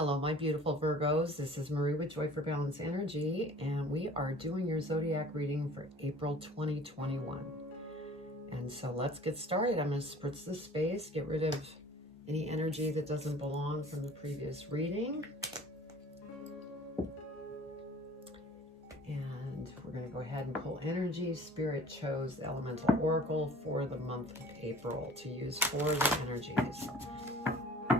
Hello, my beautiful Virgos. This is Marie with Joy for Balance Energy, and we are doing your zodiac reading for April 2021. And so let's get started. I'm going to spritz the space, get rid of any energy that doesn't belong from the previous reading. And we're going to go ahead and pull energy. Spirit chose the Elemental Oracle for the month of April to use for the energies.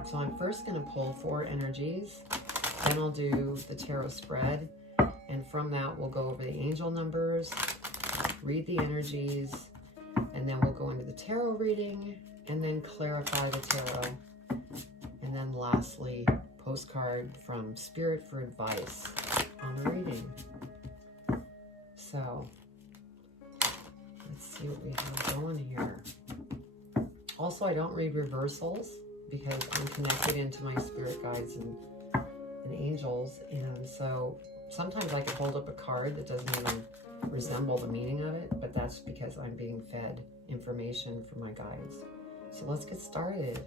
So I'm first going to pull 4 energies, then I'll do the tarot spread, and from that we'll go over the angel numbers, read the energies, and then we'll go into the tarot reading, and then clarify the tarot, and then lastly, postcard from Spirit for advice on the reading. So, let's see what we have going here. Also, I don't read reversals, because I'm connected into my spirit guides and angels, and so sometimes I can hold up a card that doesn't even resemble the meaning of it, but that's because I'm being fed information from my guides. So let's get started.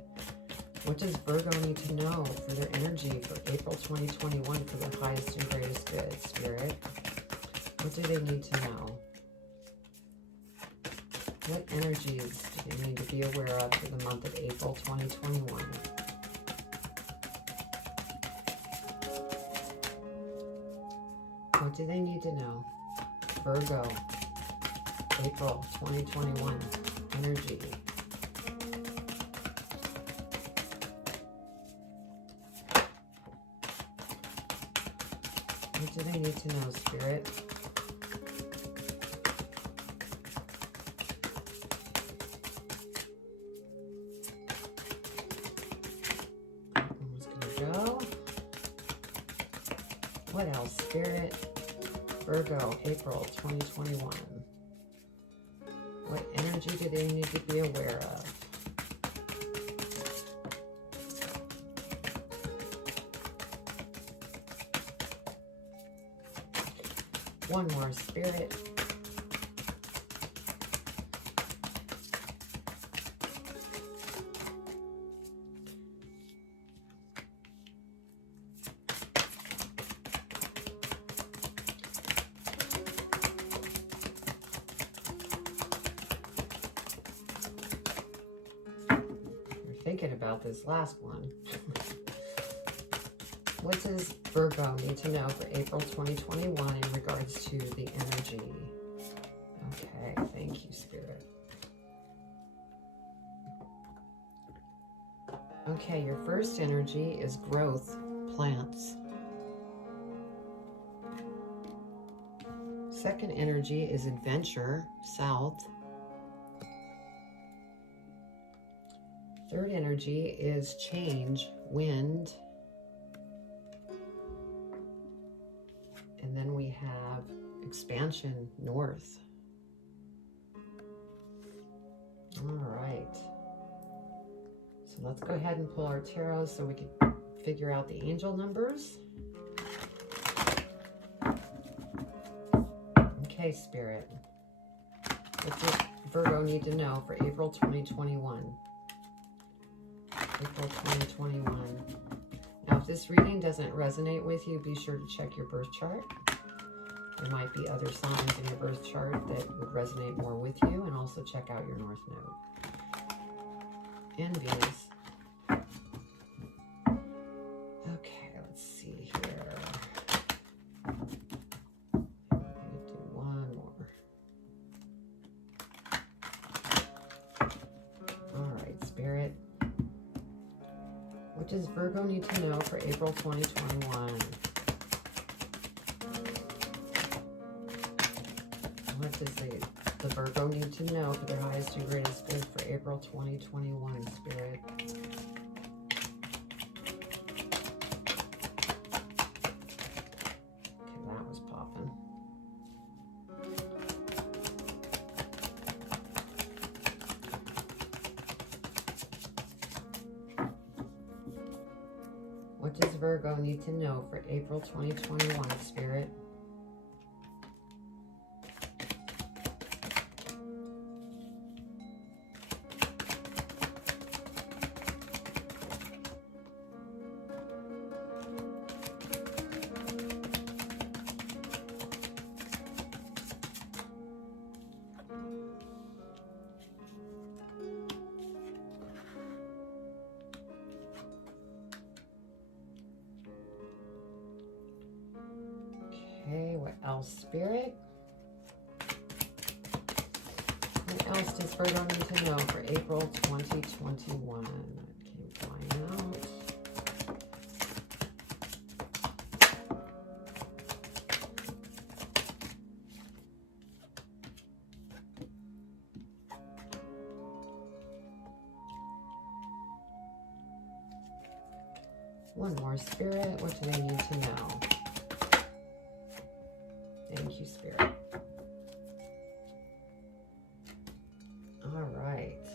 What does Virgo need to know for their energy for April 2021 for their highest and greatest good, Spirit? What do they need to know? What energies do they need to be aware of for the month of April 2021? What do they need to know? Virgo, April 2021 energy. What do they need to know, Spirit? What else, Spirit? Virgo, April 2021. What energy do they need to be aware of? One more, Spirit. Thinking about this last one. What does Virgo need to know for April 2021 in regards to the energy? Okay, thank you, Spirit. Okay, your first energy is growth, plants. Second energy is adventure, south. Third energy is change, wind. And then we have expansion, north. All right. So let's go ahead and pull our tarot so we can figure out the angel numbers. Okay, Spirit. What does Virgo need to know for April 2021? April 2021. Now, if this reading doesn't resonate with you, be sure to check your birth chart. There might be other signs in your birth chart that would resonate more with you, and also check out your North Node and Venus. Okay, let's see here. I'm going to do one more. All right, Spirit. What does Virgo need to know for April 2021? What does the Virgo need to know for their highest and greatest good for April 2021, Spirit? Okay, that was popping. What does Virgo need to know for April 2021, Spirit? else, Spirit? What else does Virgo need to know for April 2021? Can you find out? One more, Spirit. What do they need to know? Thank you, Spirit. All right.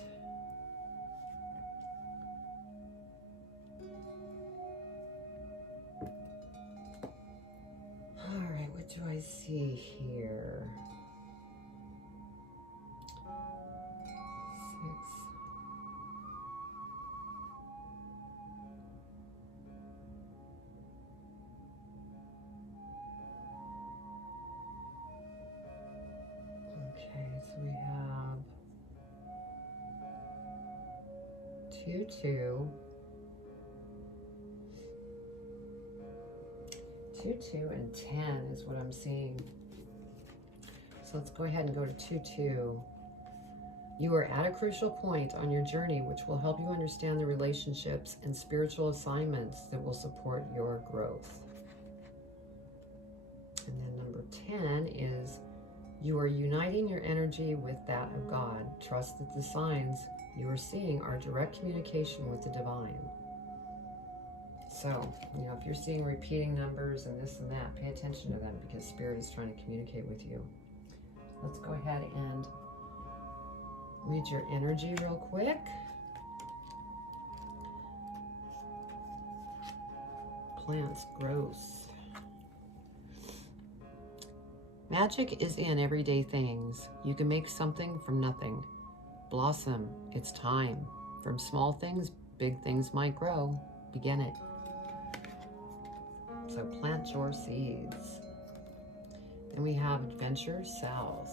All right, what do I see here? 6. Okay, so we have 2, 2. 2, 2, and 10 is what I'm seeing. So let's go ahead and go to 2, 2. You are at a crucial point on your journey which will help you understand the relationships and spiritual assignments that will support your growth. And then number 10 is you are uniting your energy with that of God. Trust that the signs you are seeing are direct communication with the divine. So, you know, if you're seeing repeating numbers and this and that, pay attention to them because Spirit is trying to communicate with you. Let's go ahead and read your energy real quick. Plants, gross. Magic is in everyday things. You can make something from nothing. Blossom, it's time. From small things, big things might grow. Begin it. So plant your seeds. Then we have Adventure South.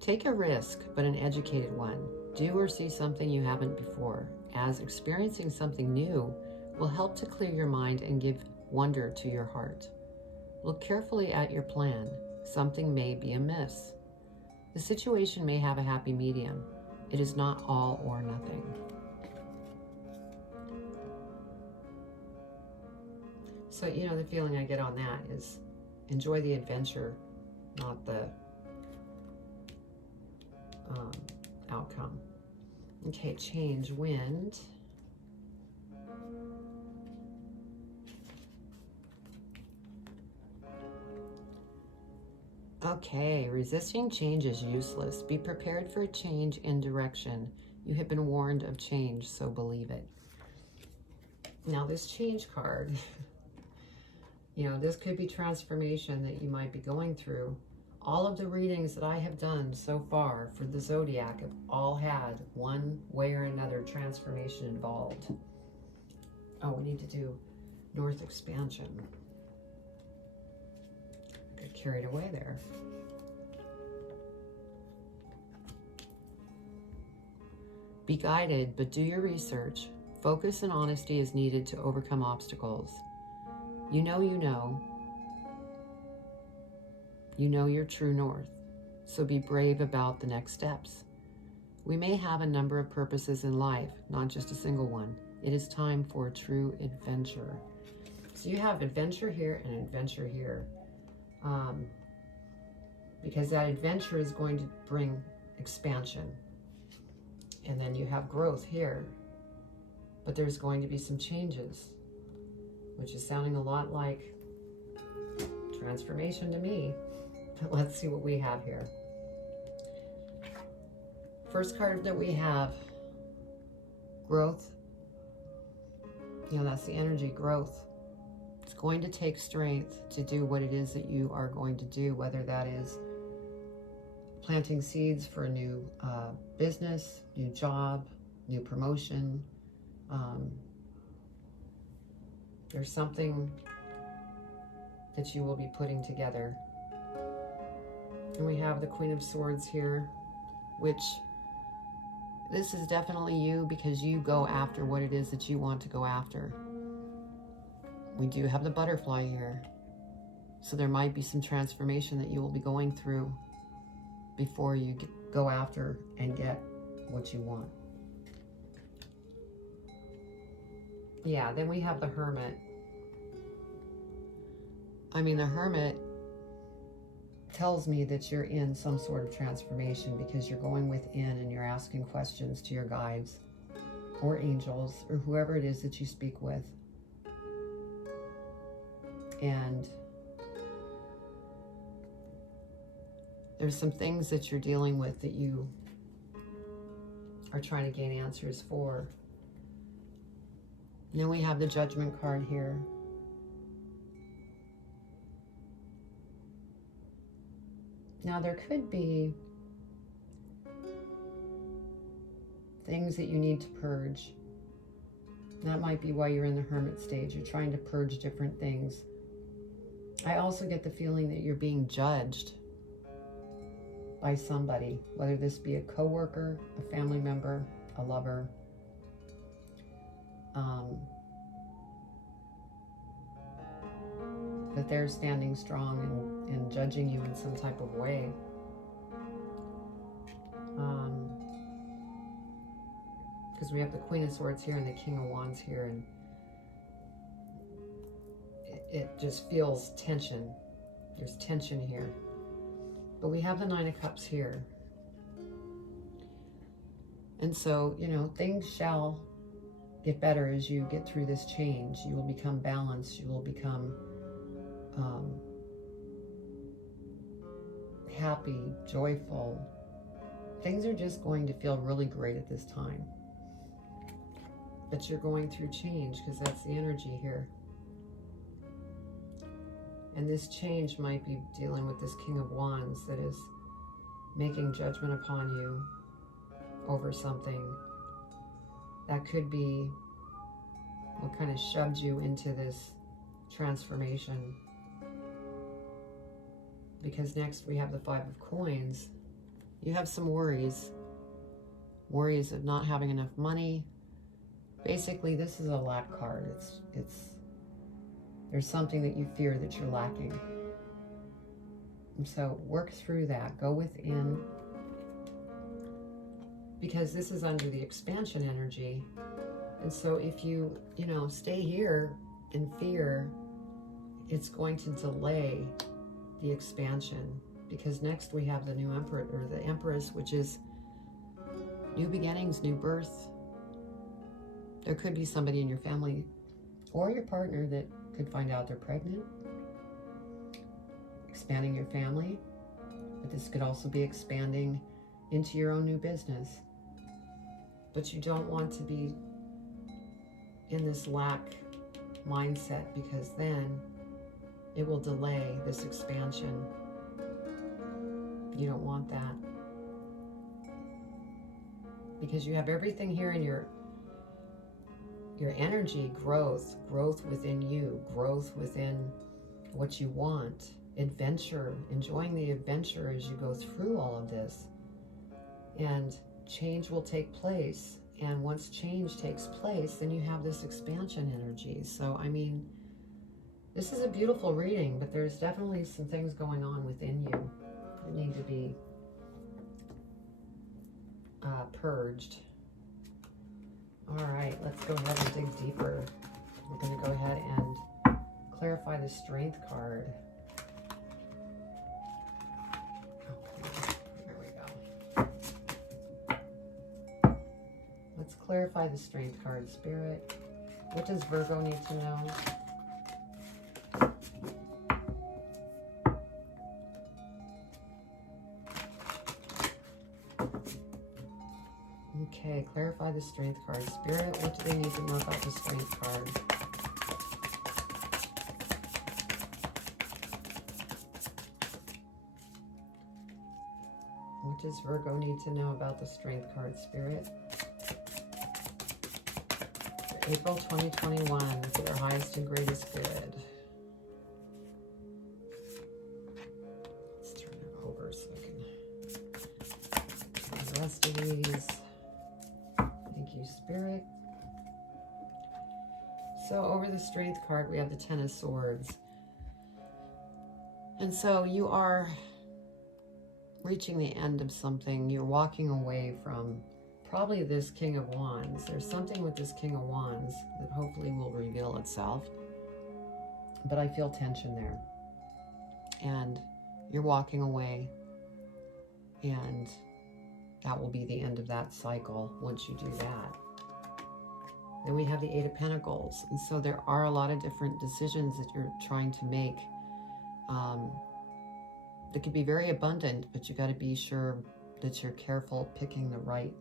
Take a risk, but an educated one. Do or see something you haven't before, as experiencing something new will help to clear your mind and give wonder to your heart. Look carefully at your plan. Something may be amiss. The situation may have a happy medium. It is not all or nothing. So, you know, the feeling I get on that is enjoy the adventure, not the outcome. Okay, change, wind. Okay, resisting change is useless. Be prepared for a change in direction. You have been warned of change, so believe it. Now this change card, you know, this could be transformation that you might be going through. All of the readings that I have done so far for the Zodiac have all had one way or another transformation involved. Oh, we need to do North Expansion. Got carried away there. Be guided, but do your research. Focus and honesty is needed to overcome obstacles. You know your true north, so be brave about the next steps. We may have a number of purposes in life, not just a single one. It is time for true adventure. So you have adventure here and adventure here. Because that adventure is going to bring expansion. And then you have growth here. But there's going to be some changes, which is sounding a lot like transformation to me. Let's see what we have here. First card that we have, growth. You know, that's the energy, growth. It's going to take strength to do what it is that you are going to do, whether that is planting seeds for a new business, new job, new promotion. There's something that you will be putting together. And we have the Queen of Swords here, which This is definitely you because you go after what it is that you want to go after. We do have the butterfly here. So there might be some transformation that you will be going through before you go after and get what you want. Yeah, then we have the Hermit. I mean, the Hermit tells me that you're in some sort of transformation because you're going within and you're asking questions to your guides or angels or whoever it is that you speak with. And there's some things that you're dealing with that you are trying to gain answers for. And then we have the Judgment card here. Now there could be things that you need to purge. That might be why you're in the Hermit stage. You're trying to purge different things. I also get the feeling that you're being judged by somebody, whether this be a coworker, a family member, a lover. But they're standing strong and judging you in some type of way. Because we have the Queen of Swords here and the King of Wands here, and it just feels tension. There's tension here. But we have the Nine of Cups here. And so, you know, things shall get better as you get through this change. You will become balanced. You will become happy, joyful. Things are just going to feel really great at this time. But you're going through change because that's the energy here. And this change might be dealing with this King of Wands that is making judgment upon you over something. That could be what kind of shoved you into this transformation. Because next we have the Five of Coins. You have some worries. Worries of not having enough money. Basically, this is a lack card. There's something that you fear that you're lacking. And so work through that. Go within. Because this is under the expansion energy. And so if you stay here in fear, it's going to delay the expansion. Because next we have the new Emperor, or the Empress, which is new beginnings, new birth. There could be somebody in your family or your partner that could find out they're pregnant. Expanding your family. But this could also be expanding into your own new business. But you don't want to be in this lack mindset, because then it will delay this expansion. You don't want that. Because you have everything here in your energy, growth within you, growth within what you want, adventure, enjoying the adventure as you go through all of this. And change will take place. And once change takes place, then you have this expansion energy. So, I mean, this is a beautiful reading, but there's definitely some things going on within you that need to be purged. All right, let's go ahead and dig deeper. We're going to go ahead and clarify the Strength card. There we go. Let's clarify the Strength card, Spirit. What does Virgo need to know? Okay, clarify the Strength card. Spirit, what do they need to know about the Strength card? What does Virgo need to know about the Strength card, Spirit? For April 2021, for their highest and greatest good. Let's turn it over so I can see the rest of these. Spirit. So over the Strength card, we have the Ten of Swords. And so you are reaching the end of something. You're walking away from probably this King of Wands. There's something with this King of Wands that hopefully will reveal itself. But I feel tension there. And you're walking away. And that will be the end of that cycle once you do that. Then we have the Eight of Pentacles. And so there are a lot of different decisions that you're trying to make. That could be very abundant, but you got to be sure that you're careful picking the right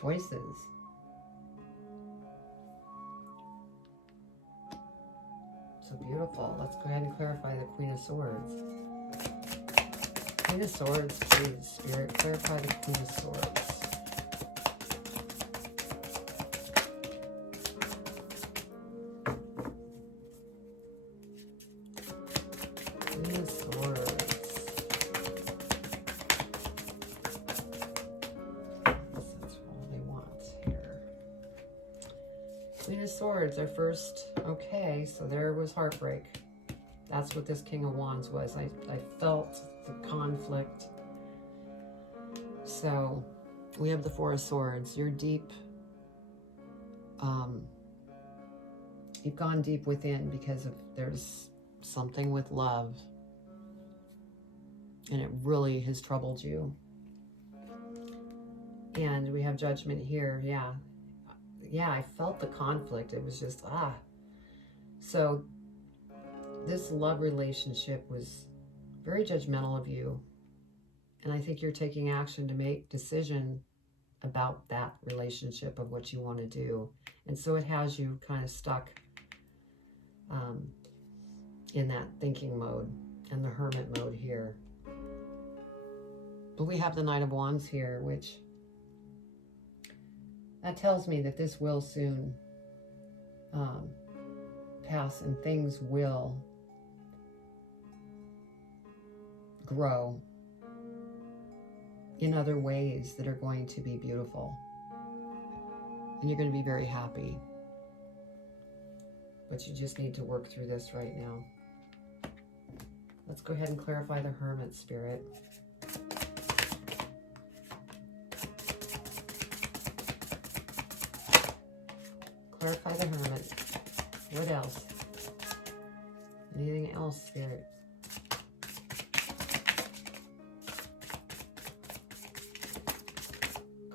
choices. So beautiful. Let's go ahead and clarify the Queen of Swords. Queen of Swords, please, Spirit, clarify the Queen of Swords. Queen of Swords. That's all they want here. Queen of Swords, our first. Okay, so there was heartbreak. That's what this King of Wands was. I felt the conflict. So we have the Four of Swords. You're deep. You've gone deep within because there's something with love. And it really has troubled you. And we have Judgment here. Yeah. Yeah, I felt the conflict. It was just, So this love relationship was very judgmental of you. And I think you're taking action to make decision about that relationship of what you want to do. And so it has you kind of stuck in that thinking mode and the Hermit mode here. But we have the Knight of Wands here, which that tells me that this will soon pass and things will grow in other ways that are going to be beautiful. And you're going to be very happy. But you just need to work through this right now. Let's go ahead and clarify the Hermit, Spirit. Clarify the Hermit. What else? Anything else, Spirit?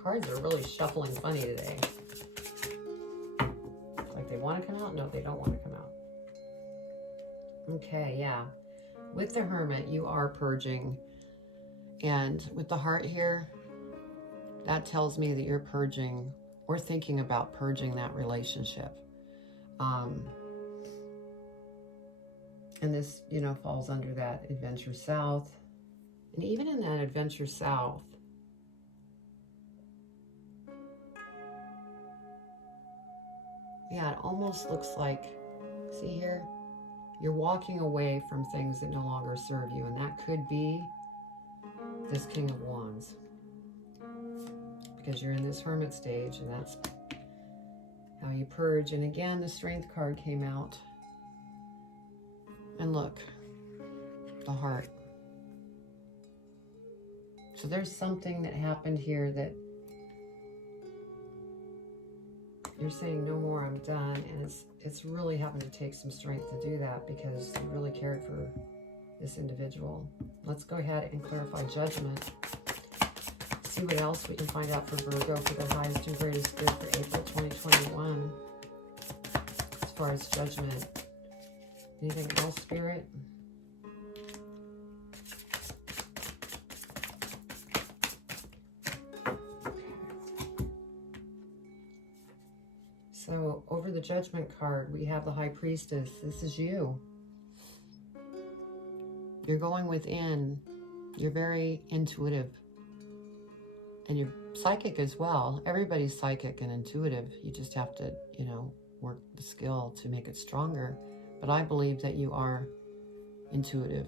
Cards are really shuffling funny today. Like they want to come out? No, they don't want to come out. Okay, yeah. With the Hermit, you are purging. And with the Heart here, that tells me that you're purging or thinking about purging that relationship. And this, falls under that Adventure South. And even in that Adventure South, yeah, it almost looks like, see here, you're walking away from things that no longer serve you. And that could be this King of Wands. Because you're in this Hermit stage, and that's how you purge. And again, the Strength card came out. And look, the Heart. So there's something that happened here that you're saying, no more, I'm done. And it's really having to take some strength to do that because you really cared for this individual. Let's go ahead and clarify Judgment. See what else we can find out for Virgo for the highest and greatest good for April 2021. As far as Judgment. Anything else, Spirit? So over the Judgment card, we have the High Priestess. This is you. You're going within. You're very intuitive. And you're psychic as well. Everybody's psychic and intuitive. You just have to, work the skill to make it stronger. But I believe that you are intuitive.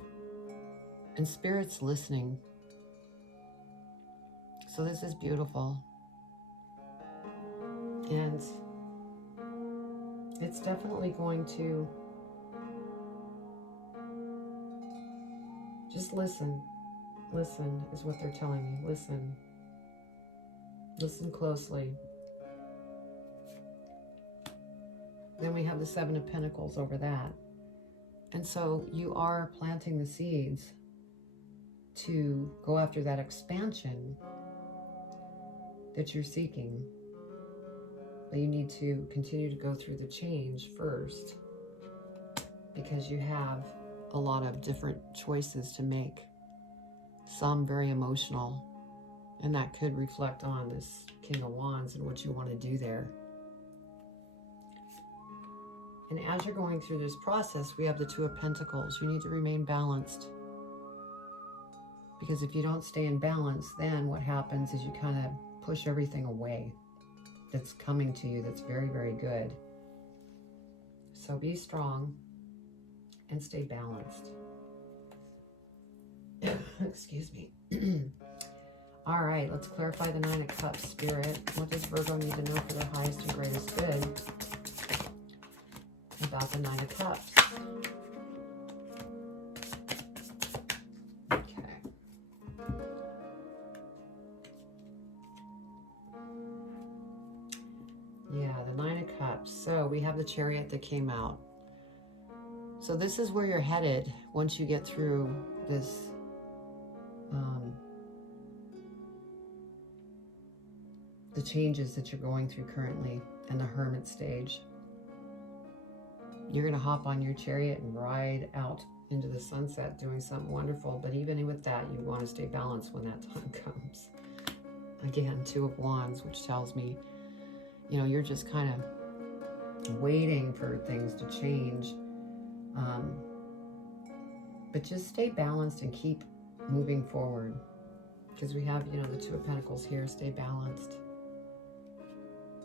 And Spirit's listening. So this is beautiful. And it's definitely going to just listen. Listen is what they're telling me. Listen. Listen closely. Then we have the Seven of Pentacles over that. And so you are planting the seeds to go after that expansion that you're seeking. But you need to continue to go through the change first, because you have a lot of different choices to make. Some very emotional, and that could reflect on this King of Wands and what you want to do there. And as you're going through this process, we have the Two of Pentacles. You need to remain balanced. Because if you don't stay in balance, then what happens is you kind of push everything away that's coming to you that's very, very good. So be strong and stay balanced. Excuse me. All right, let's clarify the Nine of Cups, Spirit. What does Virgo need to know for their highest and greatest good about the Nine of Cups? Okay. Yeah, the Nine of Cups. So we have the Chariot that came out. So this is where you're headed once you get through this the changes that you're going through currently in the Hermit stage. You're going to hop on your chariot and ride out into the sunset doing something wonderful. But even with that, you want to stay balanced when that time comes. Again, Two of Wands, which tells me, you know, you're just kind of waiting for things to change. But just stay balanced and keep moving forward. Because we have, you know, the Two of Pentacles here, stay balanced.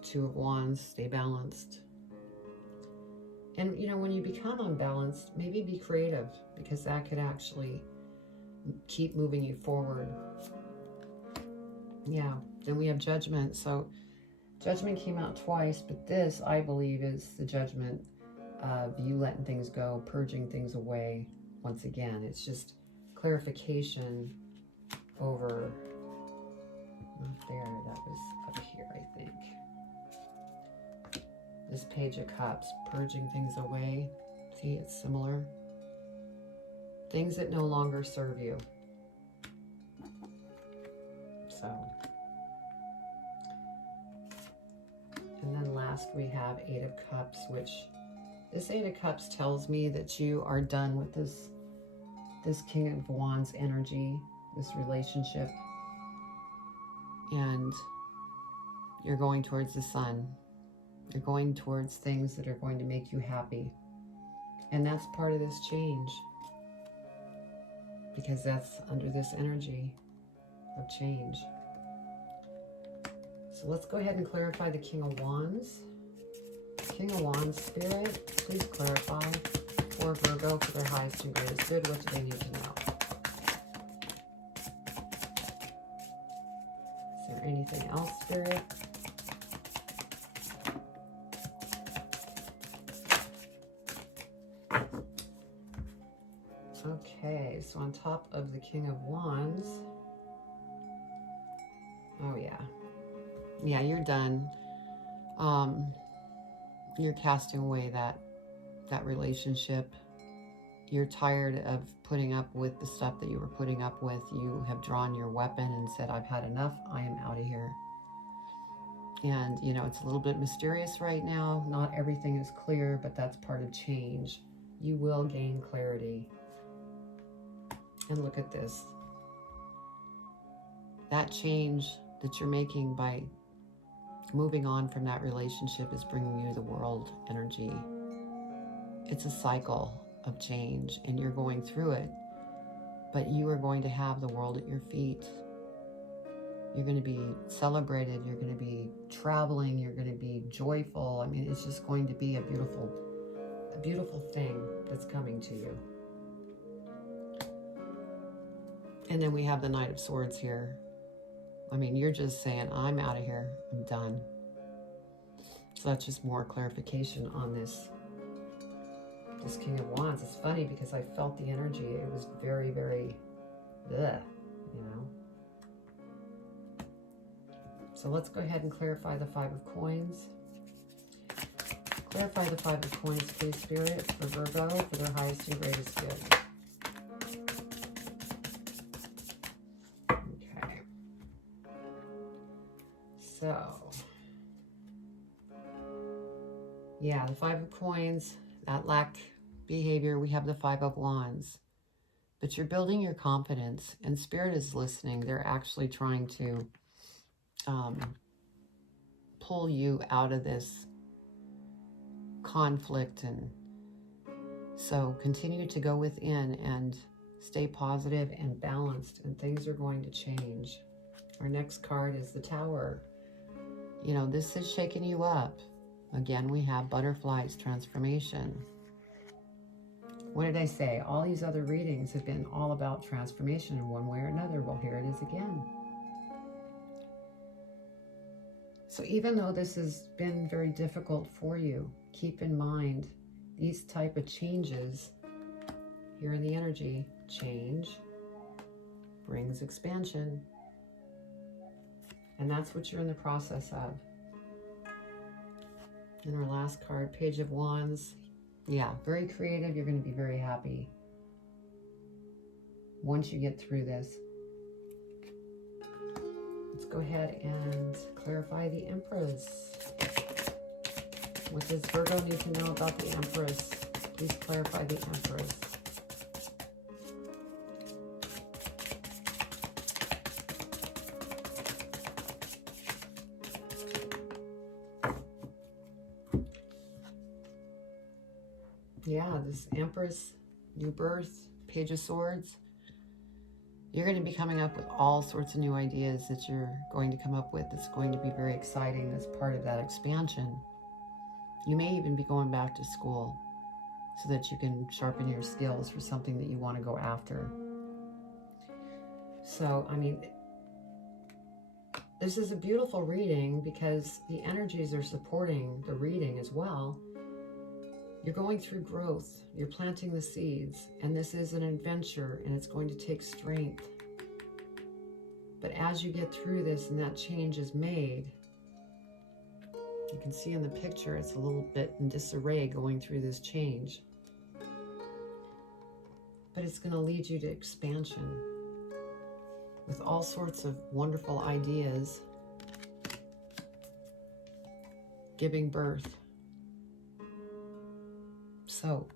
Two of Wands, stay balanced. And, you know, when you become unbalanced, maybe be creative, because that could actually keep moving you forward. Yeah, then we have Judgment. So Judgment came out twice, but this, I believe, is the judgment of you letting things go, purging things away. Once again, it's just clarification over, not there, that was up here, I think. This Page of Cups, purging things away. See, it's similar. Things that no longer serve you. So. And then last we have Eight of Cups, which this Eight of Cups tells me that you are done with this King of Wands energy, this relationship. And you're going towards the sun. You're going towards things that are going to make you happy. And that's part of this change. Because that's under this energy of change. So let's go ahead and clarify the King of Wands. King of Wands, Spirit, please clarify for Virgo for their highest and greatest good. What do they need to know? Is there anything else, Spirit? Okay, so on top of the King of Wands, oh yeah. Yeah, you're done. You're casting away that relationship. You're tired of putting up with the stuff that you were putting up with. You have drawn your weapon and said, I've had enough. I am out of here. And, you know, it's a little bit mysterious right now. Not everything is clear, but that's part of change. You will gain clarity. And look at this. That change that you're making by moving on from that relationship is bringing you the world energy. It's a cycle of change, and you're going through it, but you are going to have the world at your feet. You're going to be celebrated. You're going to be traveling. You're going to be joyful. I mean, it's just going to be a beautiful thing that's coming to you. And then we have the Knight of Swords here. I mean, you're just saying, I'm out of here. I'm done. So that's just more clarification on this King of Wands. It's funny because I felt the energy. It was very, very, ugh, you know. So let's go ahead and clarify the Five of Coins. Clarify the Five of Coins, please, Spirit, for Virgo, for their highest and greatest good. Okay. So, yeah, the Five of Coins, that lack behavior, we have the Five of Wands. But you're building your confidence, and Spirit is listening. They're actually trying to pull you out of this conflict. And so continue to go within and stay positive and balanced, and things are going to change. Our next card is the Tower. You know, this is shaking you up. Again, we have butterflies, transformation. What did I say? All these other readings have been all about transformation in one way or another. Well, here it is again. So even though this has been very difficult for you, keep in mind these type of changes here in the energy. Change brings expansion. And that's what you're in the process of. And our last card, Page of Wands. Yeah, very creative. You're going to be very happy once you get through this. Let's go ahead and clarify the Empress. What does Virgo need to know about the Empress? Please clarify the Empress. Yeah, this Empress, new birth, Page of Swords. You're going to be coming up with all sorts of new ideas that you're going to come up with. It's going to be very exciting as part of that expansion. You may even be going back to school so that you can sharpen your skills for something that you want to go after. So, I mean, this is a beautiful reading because the energies are supporting the reading as well. You're going through growth, you're planting the seeds, and this is an adventure, and it's going to take strength. But as you get through this and that change is made, you can see in the picture it's a little bit in disarray going through this change. But it's going to lead you to expansion with all sorts of wonderful ideas, giving birth. So,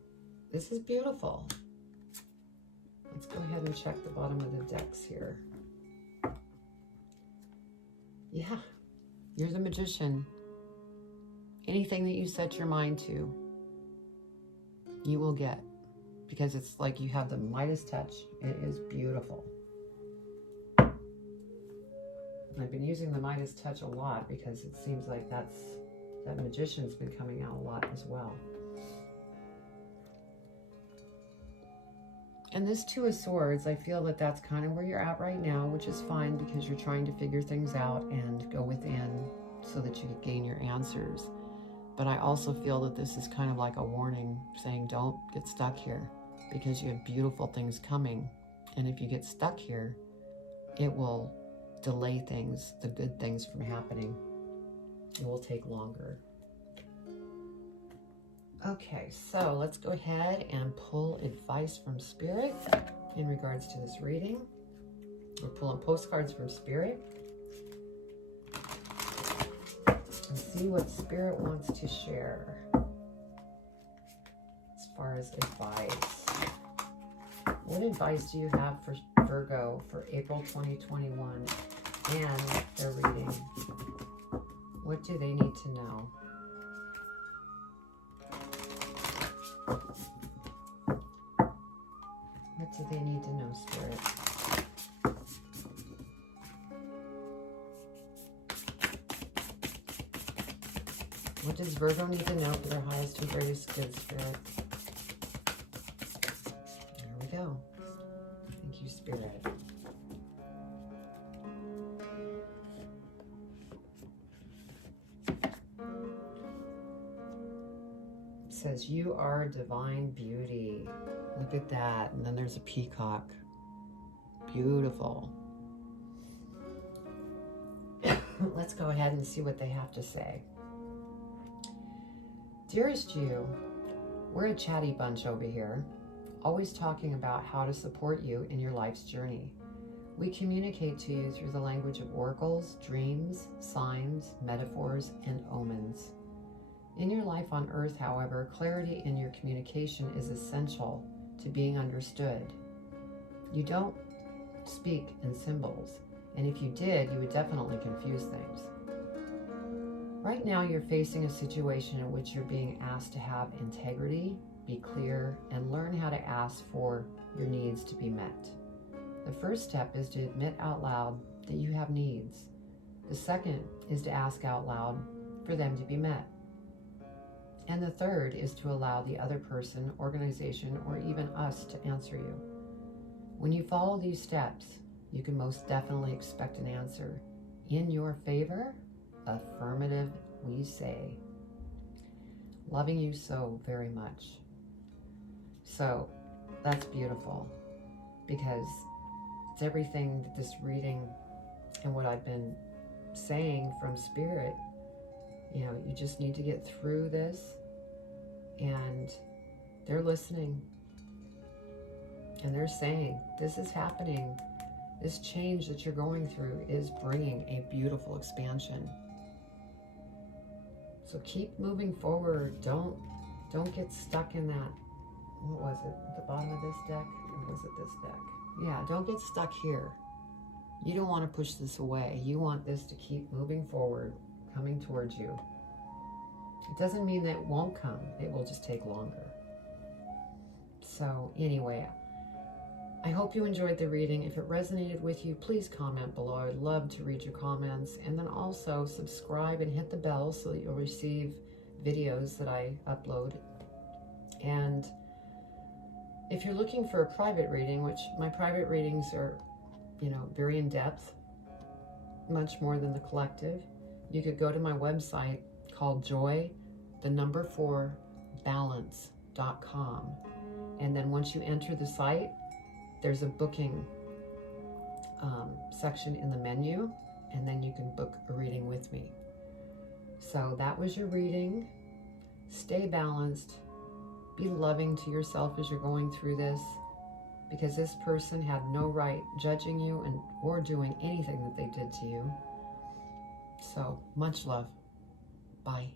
this is beautiful. Let's go ahead and check the bottom of the decks here. Yeah, you're the Magician. Anything that you set your mind to, you will get. Because it's like you have the Midas touch. It is beautiful. And I've been using the Midas touch a lot because it seems like that Magician's been coming out a lot as well. And this Two of Swords, I feel that that's kind of where you're at right now, which is fine because you're trying to figure things out and go within so that you can gain your answers. But I also feel that this is kind of like a warning saying don't get stuck here because you have beautiful things coming. And if you get stuck here, it will delay things, the good things from happening. It will take longer. Okay, so let's go ahead and pull advice from Spirit in regards to this reading. We're pulling postcards from Spirit and see what Spirit wants to share as far as advice. What advice do you have for Virgo for April 2021 and their reading? What do they need to know? What do they need to know, Spirit? What does Virgo need to know for their highest and greatest good, Spirit? There we go. Thank you, Spirit. says, you are divine beauty. Look at that. And then there's a peacock. Beautiful. Let's go ahead and see what they have to say. Dearest you, we're a chatty bunch over here, always talking about how to support you in your life's journey. We communicate to you through the language of oracles, dreams, signs, metaphors, and omens. In your life on Earth, however, clarity in your communication is essential to being understood. You don't speak in symbols, and if you did, you would definitely confuse things. Right now, you're facing a situation in which you're being asked to have integrity, be clear, and learn how to ask for your needs to be met. The first step is to admit out loud that you have needs. The second is to ask out loud for them to be met. And the third is to allow the other person, organization, or even us to answer you. When you follow these steps, you can most definitely expect an answer. In your favor, affirmative, we say. Loving you so very much. So that's beautiful, because it's everything that this reading and what I've been saying from Spirit. You know, you just need to get through this, and they're listening, and they're saying, this is happening. This change that you're going through is bringing a beautiful expansion. So keep moving forward. Don't get stuck in that, what was it, at the bottom of this deck? Or was it this deck? Yeah, don't get stuck here. You don't want to push this away. You want this to keep moving forward, coming towards you. It doesn't mean that it won't come. It will just take longer. So anyway, I hope you enjoyed the reading. If it resonated with you, please comment below. I'd love to read your comments. And then also subscribe and hit the bell so that you'll receive videos that I upload. And if you're looking for a private reading, which my private readings are, you know, very in depth, much more than the collective, you could go to my website called joy4balance.com. And then once you enter the site, there's a booking section in the menu, and then you can book a reading with me. So that was your reading. Stay balanced. Be loving to yourself as you're going through this, because this person had no right judging you or doing anything that they did to you. So much love. Bye.